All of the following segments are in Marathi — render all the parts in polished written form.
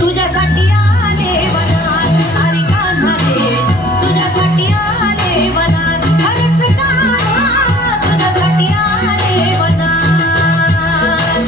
तुझ्यासाठी आले वनात अरे कान्हा रे तुझ्यासाठी आले वनात खरंच कान्हा तुझ्यासाठी आले वनात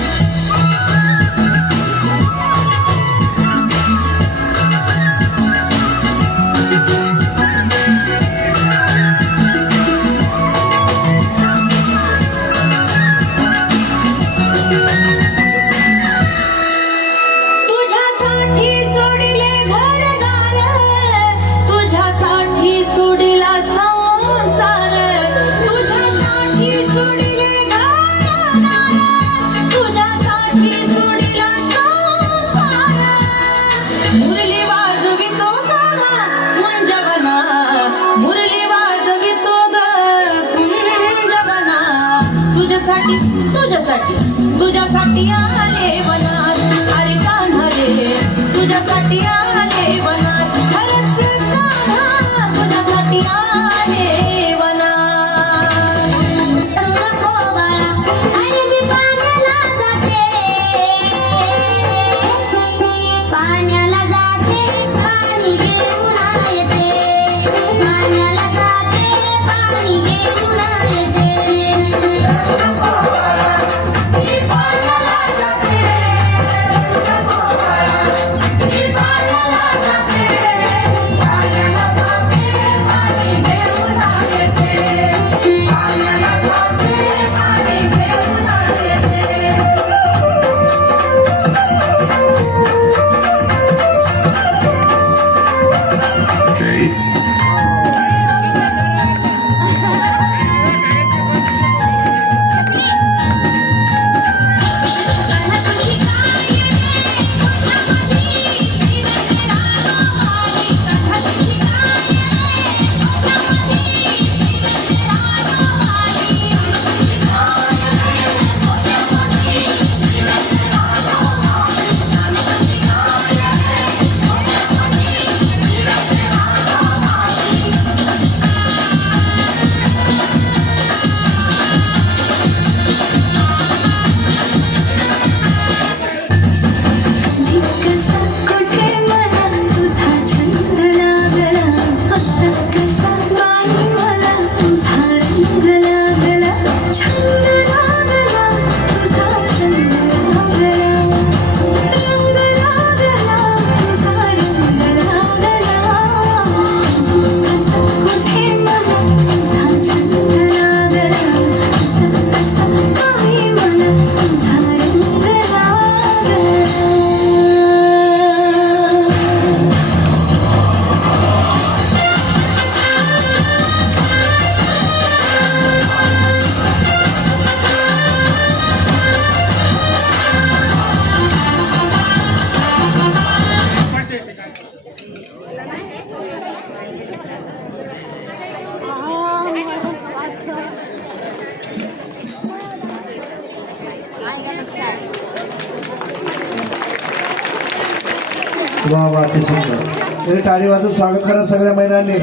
तुझ्यासाठी आले वनात अरे कान्हा रे तुझ्यासाठी आले वनात खरंच कान्हा तुझ्यासाठी आले वनात नको बाळा अरे मी पाण्याला जाते पाण्याला जाते पाणी घेऊन येते पाण्याला जाते पाणी घेऊन येते वाह वाह, अति सुंदर. टाळी वाजून स्वागत करा सगळ्या महिलांनी.